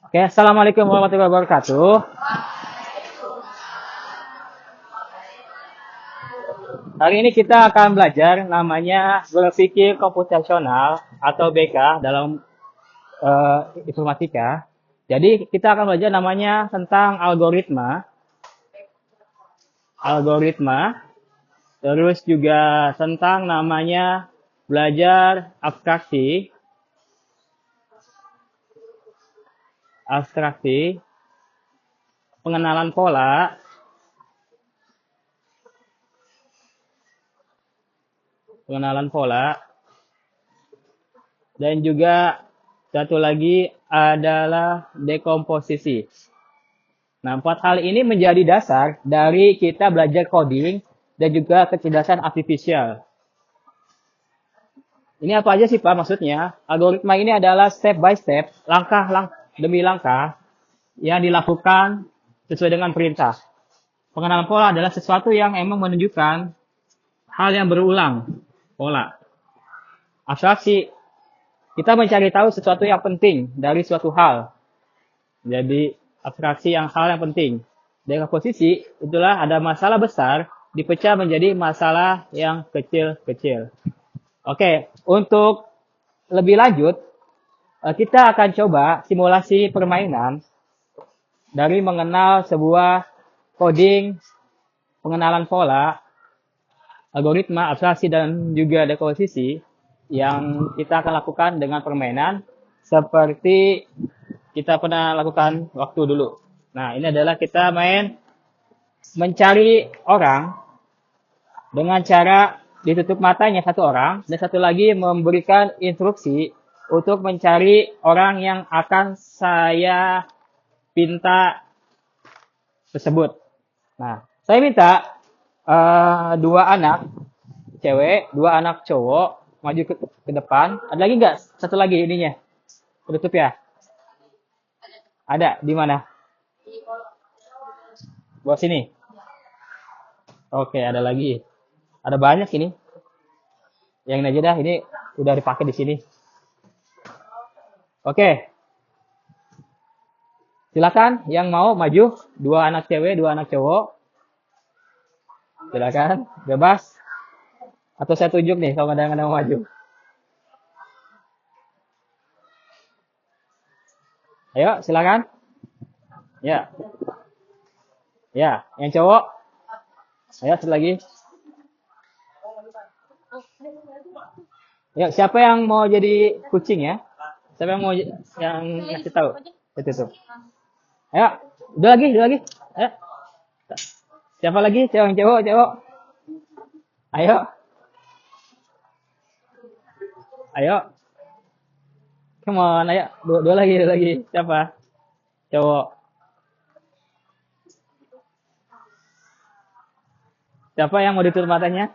Oke, assalamualaikum warahmatullahi wabarakatuh. Hari ini kita akan belajar namanya berpikir komputasional atau BK dalam informatika. Jadi kita akan belajar namanya tentang algoritma, terus juga tentang namanya belajar abstraksi, pengenalan pola, dan juga satu lagi adalah dekomposisi. Nah, 4 hal ini menjadi dasar dari kita belajar coding dan juga kecerdasan artifisial. Ini apa aja sih Pak maksudnya? Algoritma ini adalah step by step, langkah demi langkah yang dilakukan sesuai dengan perintah. Pengenalan pola adalah sesuatu yang emang menunjukkan hal yang berulang, pola. Abstraksi, kita mencari tahu sesuatu yang penting dari suatu hal. Jadi, abstraksi hal yang penting. Dekomposisi, itulah ada masalah besar, dipecah menjadi masalah yang kecil-kecil. Oke, untuk lebih lanjut, kita akan coba simulasi permainan dari mengenal sebuah coding, pengenalan pola, algoritma, abstraksi, dan juga dekomposisi yang kita akan lakukan dengan permainan seperti kita pernah lakukan waktu dulu. Nah, ini adalah kita mencari orang dengan cara ditutup matanya satu orang, dan satu lagi memberikan instruksi untuk mencari orang yang akan saya pinta tersebut. Nah, saya minta 2 anak cewek, 2 anak cowok maju ke depan. Ada lagi nggak? Satu lagi ininya. Tutup ya. Ada di mana? Bawah sini. Oke, ada lagi. Ada banyak ini. Yang ini aja dah, ini udah dipakai di sini. Oke. Silakan yang mau maju, 2 anak cewek, 2 anak cowok. Silakan, bebas. Atau saya tunjuk nih kalau ada yang mau maju. Ayo, silakan. Ya. Ya, yang cowok. Ayo, satu lagi. Ya, siapa yang mau jadi kucing ya? Siapa yang mau yang ngasih tahu? Tutup. Ayo, udah lagi. Ayo. Siapa lagi? Cowok. Ayo. Come on, ayo. Dua lagi. Siapa? Cowok. Siapa yang mau ditutup matanya?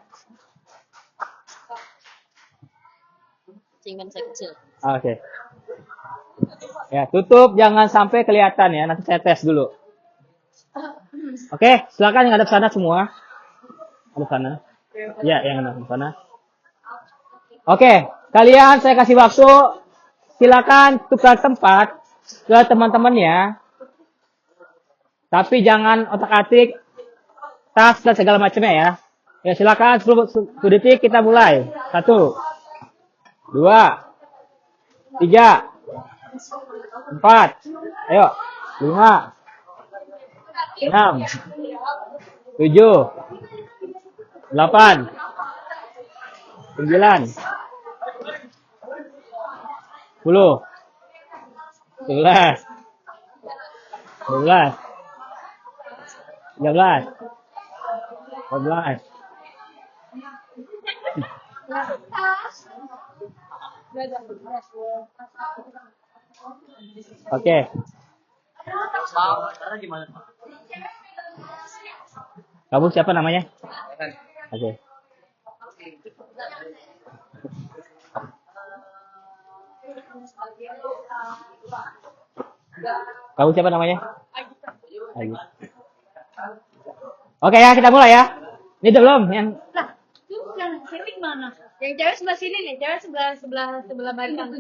Oke. Ya, tutup, jangan sampai kelihatan ya. Nanti saya tes dulu. Oke, silakan yang ada sana semua. Ada sana. Ya, yang ada sana. Oke, kalian saya kasih waktu. Silakan tukar tempat ke teman-temannya. Tapi jangan otak-atik tas dan segala macamnya ya. Ya, silakan 10 detik kita mulai. 1, 2, 3, 4, ayo, 5, 6, 7, 8, 9, 10, 11, 12, 13, 14. Oke. Kamu siapa namanya? Oke. Kamu siapa namanya? Agi. Oke ya, kita mulai ya. Ini belum yang yang cewek mana? Yang cewek sebelah sini nih, cewek sebelah barisan.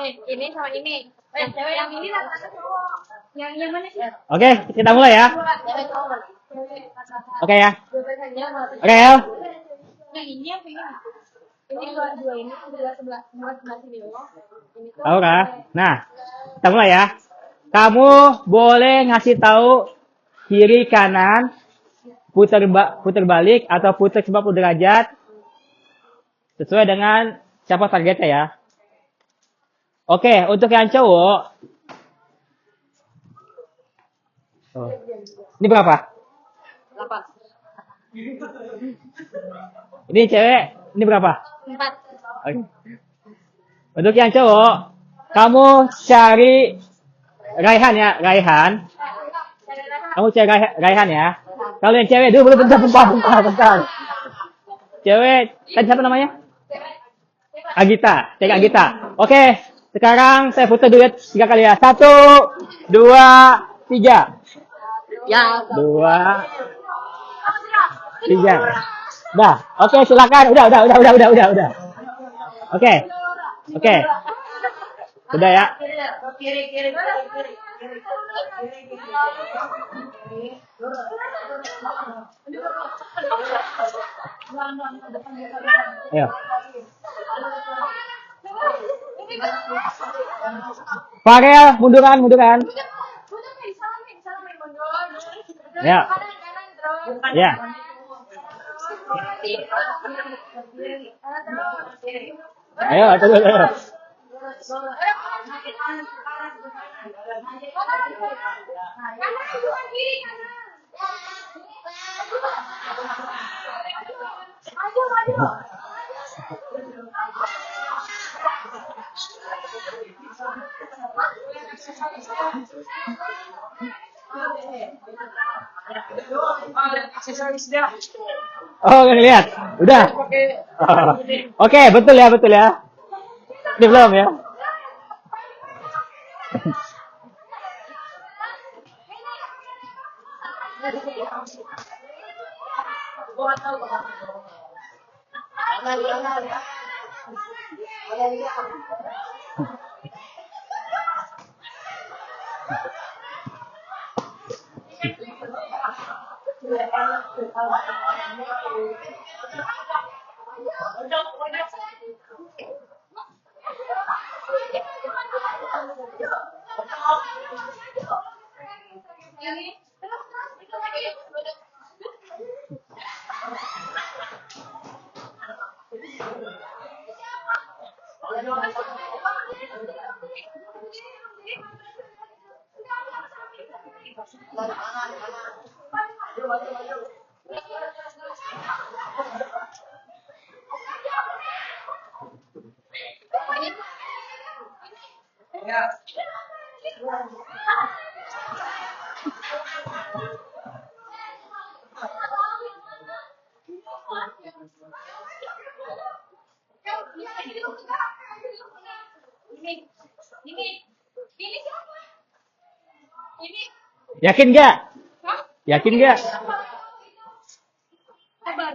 Nih, ini sama ini. Yang cewek yang ini rata-rata cowok. Yang mana sih? Oke, kita mulai ya. Oke ya. Oke ya. Yang ini apa ini? Ini dua ini sebelah sini loh. Ini tuh. Oke. Nah, kita mulai ya. Kamu boleh ngasih tahu kiri kanan, putar balik atau putar 90 derajat sesuai dengan siapa targetnya ya. Oke, untuk yang cowok, oh, ini berapa? 8. Ini cewek, ini berapa? 4. Oke. Untuk yang cowok, kamu cari Raihan ya, Raihan. Kamu cari Raihan ya. Kalau yang cewek, dulu bentar. Cewek, tadi siapa namanya? Agita, cek Agita. Oke, sekarang saya putar duit 3 kali ya. 1, 2, 3. Ya. 2, 3. Dah, oke silakan. Udah. Oke. Udah ya. Kiri. Ayo. Farel, munduran. Ya. Ya. Ayo. Oh, lihat. Udah. Oke, betul ya. Ini belum ya. Ini siapa? Ini. Yakin nggak? Hah? Yakin nggak? Sabar.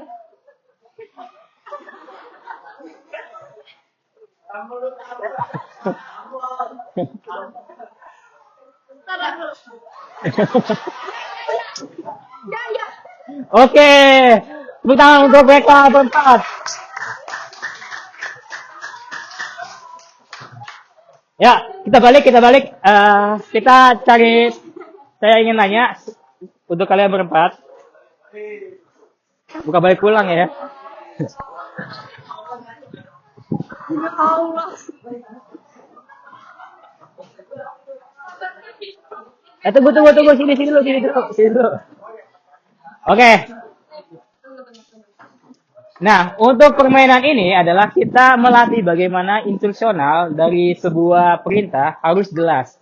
Sabar. Ya. Oke. Tepuk tangan untuk mereka berempat. Ya, kita balik. Kita cari. Saya ingin nanya untuk kalian berempat. Buka balik pulang ya. Allah. Tunggu. Sini dulu. Oke. Nah, untuk permainan ini adalah kita melatih bagaimana instruksional dari sebuah perintah harus jelas.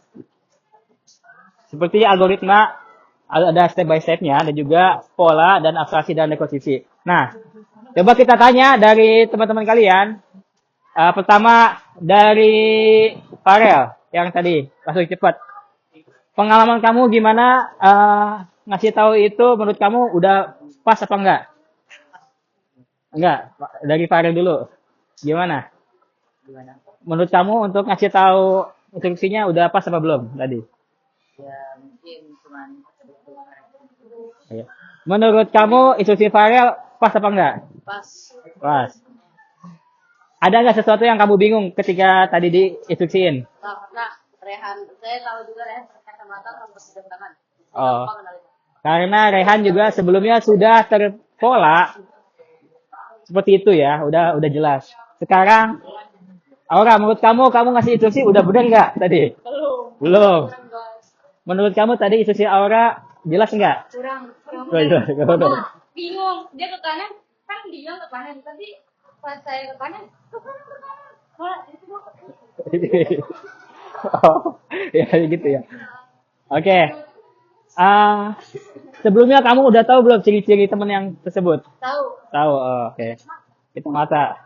Seperti algoritma, ada step by step-nya, dan juga pola dan abstraksi dan deposisi. Nah, coba kita tanya dari teman-teman kalian. Pertama dari Farel yang tadi, langsung cepat. Pengalaman kamu gimana ngasih tahu itu menurut kamu udah pas apa enggak? Enggak, dari Farel dulu. Gimana? Menurut kamu untuk ngasih tahu instruksinya udah pas apa belum tadi? Ya mungkin cuman Iya. Menurut kamu instruksi Farel pas apa enggak? pas. Pas. Ada nggak sesuatu yang kamu bingung ketika tadi diinstruksiin? Nah, karena Rehan, saya tahu juga Rehan kacamata sama jam tangan. Oh. Gampang kenalin. Karena Rehan juga sebelumnya sudah terpola seperti itu ya, udah jelas. Sekarang, Aura, menurut kamu ngasih instruksi udah benar nggak tadi? Belum. Belum. Kurang guys. Menurut kamu tadi instruksi Aura jelas nggak? Kurang. Oh, iya, betul. Bingung. Dia ke kanan, kan dia ke kanan. Tapi pas saya ke kanan, ke kanan. Wah, itu mau ke kanan. Oh, ya gitu ya. Oke. Sebelumnya kamu udah tahu belum ciri-ciri teman yang tersebut? Tahu. Tahu. Oh, oke. Kita mata.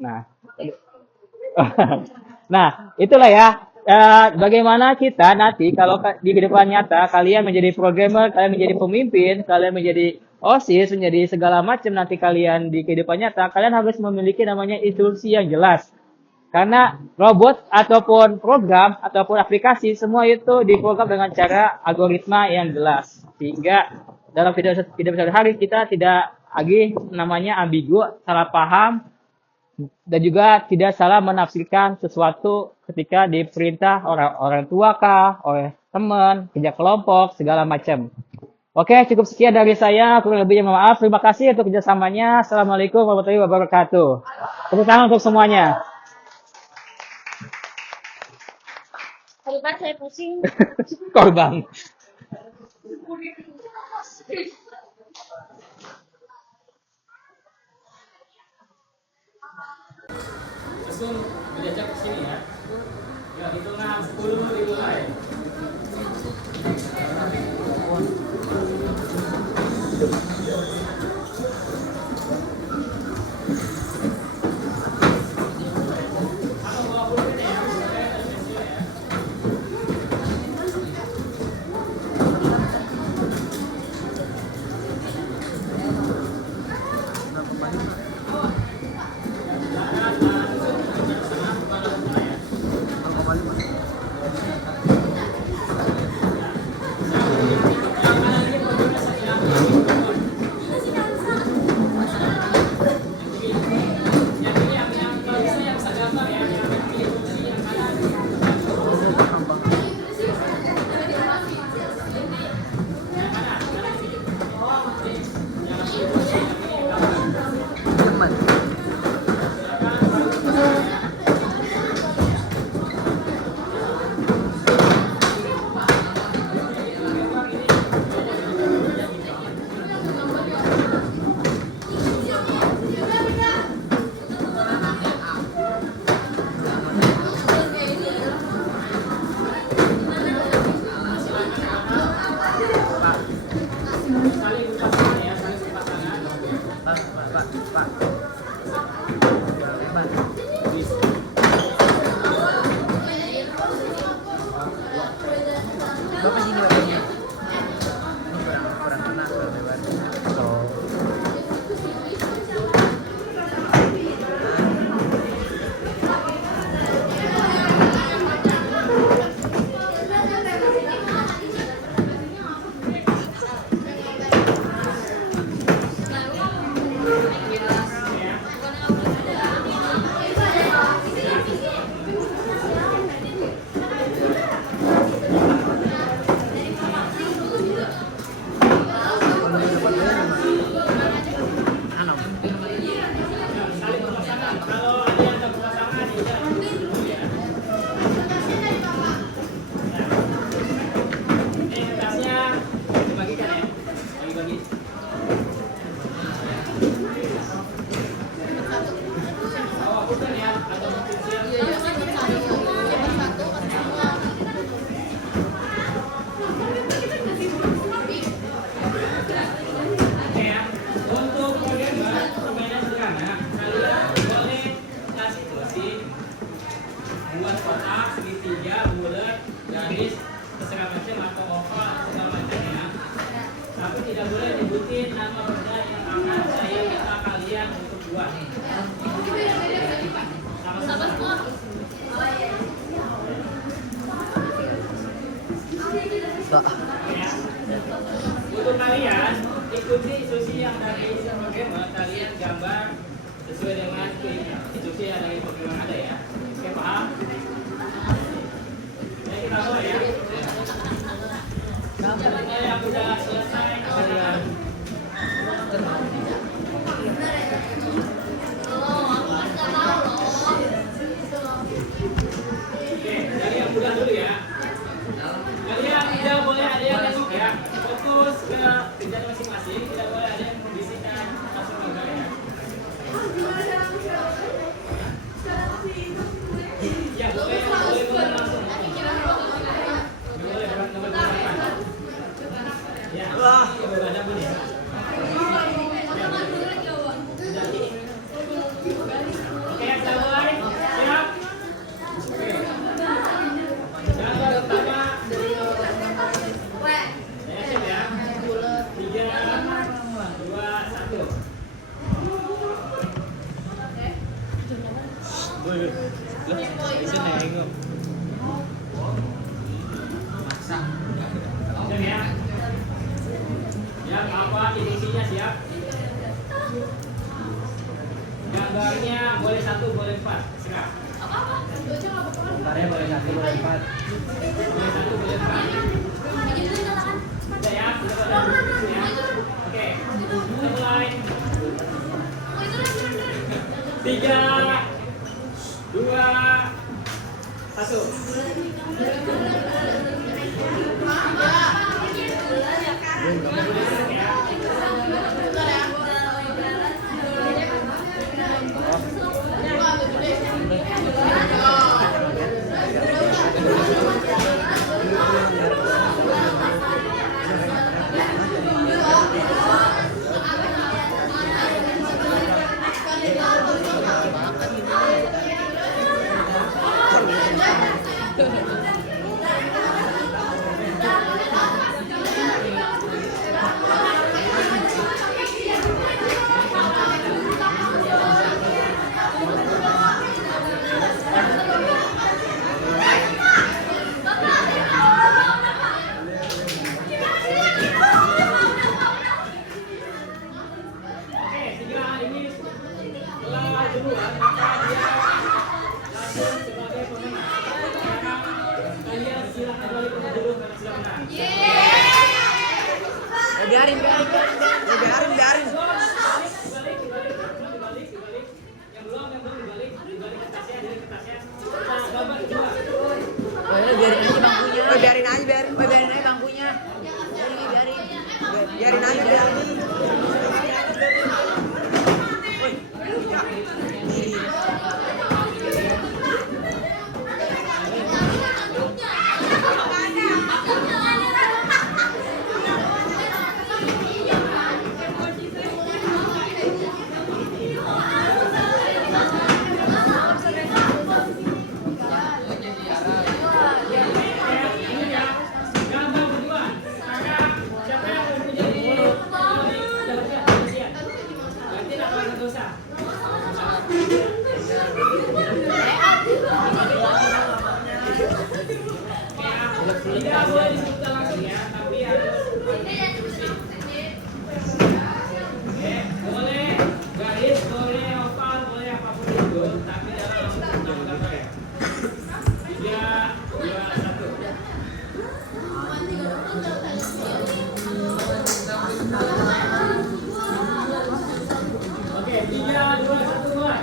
Nah. Nah, itulah ya. Bagaimana kita nanti kalau di kehidupan nyata kalian menjadi programmer, kalian menjadi pemimpin, kalian menjadi OSIS, menjadi segala macam nanti kalian di kehidupan nyata, kalian harus memiliki namanya instruksi yang jelas. Karena robot ataupun program ataupun aplikasi semua itu diprogram dengan cara algoritma yang jelas. Sehingga dalam hidup sehari-hari kita tidak lagi namanya ambigu, salah paham, dan juga tidak salah menafsirkan sesuatu ketika diperintah orang tua kah, oleh teman, kerja kelompok, segala macam. Oke, cukup sekian dari saya. Kurang lebihnya mohon maaf. Terima kasih untuk kerjasamanya. Assalamualaikum warahmatullahi wabarakatuh. Tepuk tangan untuk semuanya. Tadi kan saya pusing. Korban. Langsung diajak ke sini ya. Ya, hitungan 10 dimulai. Untuk kalian ikuti instruksi yang dari program, kalian gambar sesuai dengan instruksi yang dari program ada ya. Oke, paham? Jadi kita mulai ya. Gambarnya yang sudah selesai kalian. Oke, dari yang mudah dulu ya. Kalian tidak boleh ada yang masuk ya. Fokus ke kerjaan masing-masing. Tidak boleh ada yang membisikkan langsung gambar ya. Ya boleh boleh langsung. Boleh gambar. Ya, ada pun ya. Oke, kita mulai. Siap. Gambar pertama. Ya, siap ya. 3, 2, 1. Siap ya. Ya, apa instruksinya siap? Gambarnya boleh 1, boleh 4. Siap. Gambarnya boleh 1, boleh 4. Boleh 1, boleh 4. Sudah ya, sudah pada ya. Oke, kita mulai. 3, 2, 1. Biarin. Biarin aja bangkunya. Biarin aja. Tidak boleh disebutkan langsung ya, tapi harus boleh garis, boleh oval, boleh apapun itu, tapi jangan langsung nama gambar ya. 3, 2, 1. Oke, 3, 2, 1 mulai.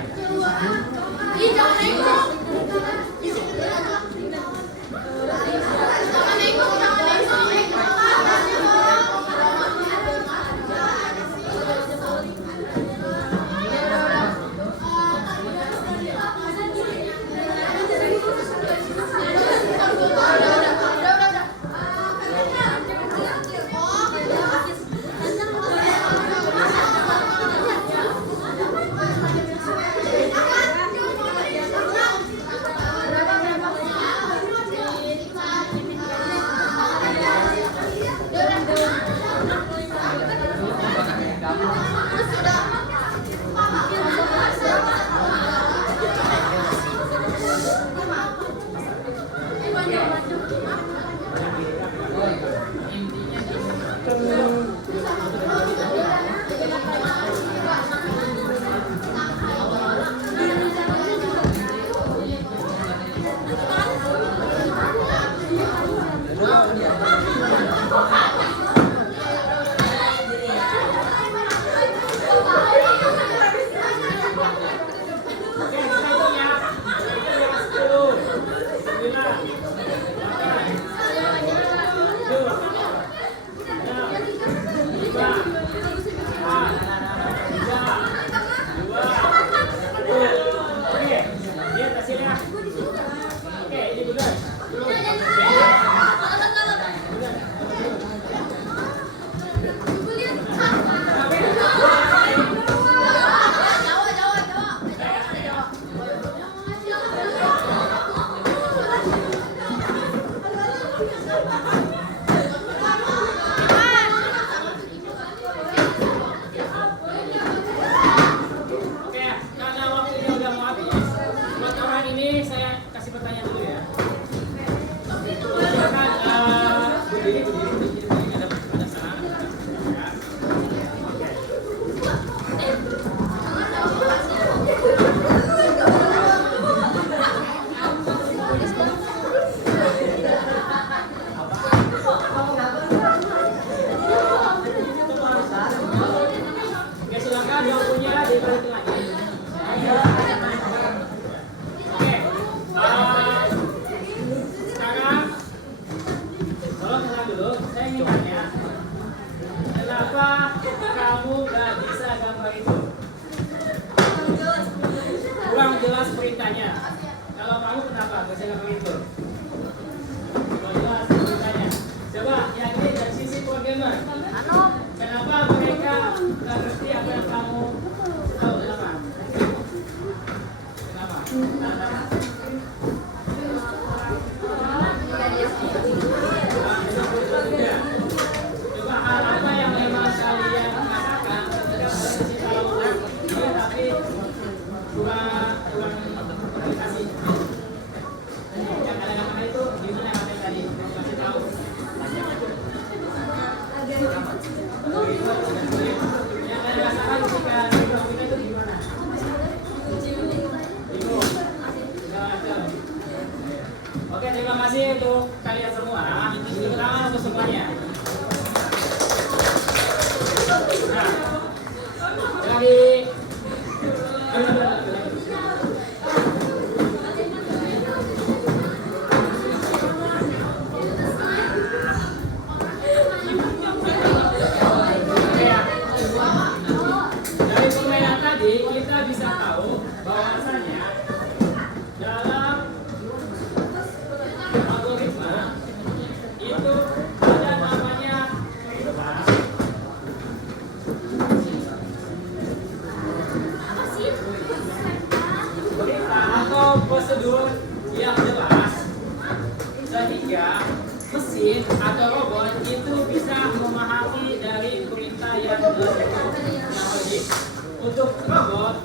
Oke, karena waktunya udah mau habis, buat orang ini saya kasih pertanyaan dulu ya. Silakan berdiri, ada saran. Ya. Oke, silakan waktunya dibalik lagi. Oke, sekarang tolong tenang dulu. Saya ingin tanya, kenapa kamu gak bisa gambar itu? Kurang jelas perintahnya. Kalau kamu kenapa gak bisa gambar itu? Kurang jelas perintahnya. Coba yang ini dari sisi programmer. Kenapa mereka gak ngerti apa yang kamu tahu? Kenapa? Kenapa? Coba hal apa yang memang kalian rasakan dari tahu tapi kurang komunikasi. Yang kadang-kadang itu gimana yang tadi kasih tahu? Yang kalian rasakan ketika kita itu gimana? Bingung. Oke, terima kasih untuk kalian semua. Tepuk tangan untuk semuanya. Nah, lagi. Dari permainan tadi kita bisa tahu bahwasanya dalam algoritma itu ada namanya perintah atau prosedur yang jelas sehingga mesin atau robot itu bisa memahami dari perintah yang jelas yang logis. Untuk robot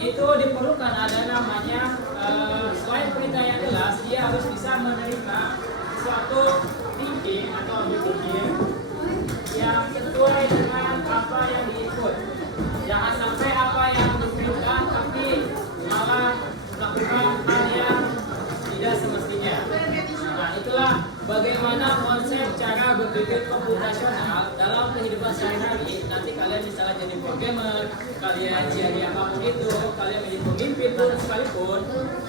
itu diperlukan ada namanya selain perintah yang jelas, dia harus bisa menerima suatu thinking atau berpikir yang sesuai dengan apa yang diikut. Jangan sampai apa yang diperintah tapi malah melakukan hal yang tidak semestinya. Nah, itulah bagaimana konsep cara berpikir komputasional dalam kehidupan sehari-hari. Nanti kalian misalnya jadi programmer, kalian jadi apapun itu, kalian menjadi pemimpin pun sekalipun,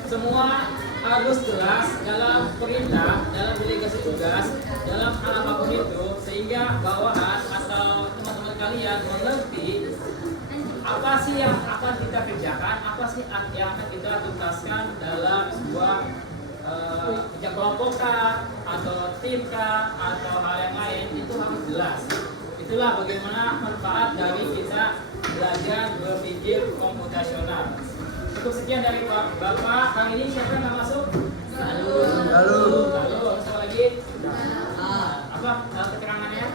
semua harus jelas dalam perintah, dalam delegasi tugas, dalam hal apapun itu, sehingga bawahan atau teman-teman kalian mengerti apa sih yang akan kita kerjakan, apa sih yang akan kita tuntaskan dalam sebuah kerja kelompok kah, atau tim kah, atau hal yang lain, itu harus jelas. Itulah bagaimana manfaat dari kita belajar berpikir komputasional. Cukup sekian dari Bapak. Hari ini siapa yang masuk? Lalu. Siapa lagi? Apa keterangannya?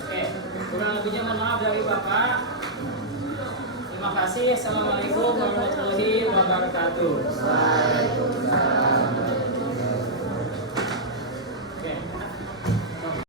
Oke, kurang lebihnya mohon maaf dari Bapak. Terima kasih. Assalamualaikum.